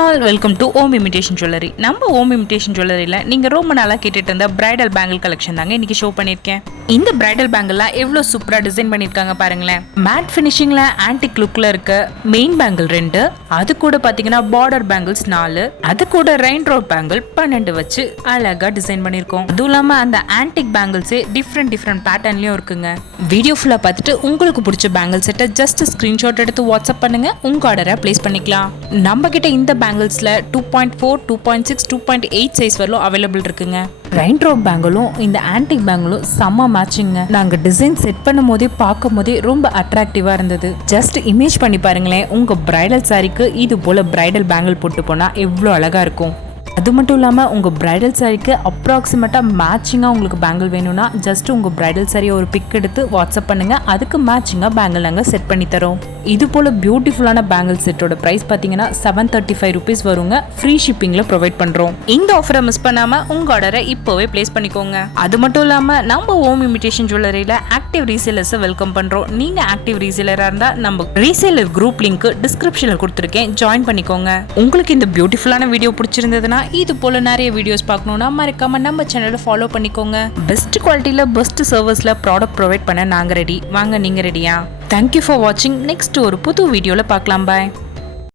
All welcome to Om imitation jewellery. நம்ம Om imitation ஜுவல்லரியில் நீங்கள் ரொம்ப நாளாக கேட்டுட்டு இருந்த பிரைடல் பேங்கிள் கலெக்ஷன் தாங்க இன்னைக்கு ஷோ பண்ணியிருக்கேன். இந்த பிரைடல் பேங்கிள்லாம் எவ்வளோ சூப்பராக டிசைன் பண்ணியிருக்காங்க பாருங்களேன். மேட் ஃபினிஷிங்கில் ஆன்டிக் லுக்கில் இருக்க மெயின் பேங்கிள் 2, அது கூட பார்த்தீங்கன்னா பார்டர் பேங்கிள்ஸ் 4, அது கூட ரெயின் ரோட் பேங்கிள் 12 வச்சு அழகாக டிசைன் பண்ணியிருக்கோம். அதுவும் இல்லாமல் அந்த ஆன்டிக் பேங்கிள்ஸே டிஃப்ரெண்ட் பேட்டர்ன்லையும் இருக்குங்க. வீடியோ ஃபுல்லாக பார்த்துட்டு உங்களுக்கு பிடிச்ச பேங்கிள் செட்டை ஜஸ்ட் ஸ்க்ரீன்ஷாட் எடுத்து வாட்ஸ்அப் பண்ணுங்க, உங்கள் ஆர்டரை ப்ளேஸ் பண்ணிக்கலாம். நம்ம கிட்ட இந்த பேங்கிள்ஸ்ல 2.4, 2.6, 2.8 சைஸ் வரலும் அவைலபிள் இருக்குங்க. ரெயின் ரோப் பேங்கிளும் இந்த ஆன்டிக் பேங்கிளும் செம்ம மேட்சிங்க. நாங்க டிசைன் செட் பண்ணும் போதே பார்க்கும் போதே ரொம்ப அட்ராக்டிவா இருந்தது. ஜஸ்ட் இமேஜ் பண்ணி பாருங்களேன், உங்க பிரைடல் சாரிக்கு இது போல பிரைடல் பேங்கிள் போட்டு போனா எவ்வளோ அழகா இருக்கும். அது மட்டும் இல்லாமல் உங்கள் பிரைடல் சாரிக்கு அப்ராக்சிமேட்டாக மேட்சிங்காக உங்களுக்கு பேங்கிள் வேணும்னா ஜஸ்ட் உங்கள் பிரைடல் சாரியை ஒரு பிக் எடுத்து வாட்ஸ்அப் பண்ணுங்கள், அதுக்கு மேட்சிங்காக பேங்கிள் நாங்கள் செட் பண்ணி தரோம். இது போல் பியூட்டிஃபுல்லான பேங்கிள் செட்டோட ப்ரைஸ் பார்த்தீங்கன்னா 735 rupees வருங்க. ஃப்ரீ ஷிப்பிங்கில் ப்ரொவைட் பண்ணுறோம். இந்த ஆஃபரை மிஸ் பண்ணாமல் உங்கள் ஆர்டரை இப்போவே ப்ளேஸ் பண்ணிக்கோங்க. அது மட்டும் இல்லாமல் நம்ம ஓம் இமிடேஷன் ஜுவல்லரியில் ஆக்டிவ் ரீசேலர்ஸை வெல்கம் பண்ணுறோம். நீங்கள் ஆக்டிவ் ரீசேலராக இருந்தால் நம்ம ரீசேலர் குரூப் லிங்க் டிஸ்கிரிப்ஷனில் கொடுத்துருக்கேன், ஜாயின் பண்ணிக்கோங்க. உங்களுக்கு இந்த பியூட்டிஃபுல்லான வீடியோ பிடிச்சிருந்ததுன்னா இது போல நிறைய வீடியோஸ் பார்க்கணும்னா மறக்காம நம்ம சேனலை ஃபாலோ பண்ணிக்கோங்க. பெஸ்ட் குவாலிட்டியில பெஸ்ட் சர்வீஸ்ல ப்ராடக்ட் ப்ரொவைட் பண்ண நாங்க ரெடி. வாங்க, நீங்க ரெடியா? தேங்க்யூ ஃபார் வாட்சிங். நெக்ஸ்ட் ஒரு புது வீடியோல பார்க்கலாம். பாய்.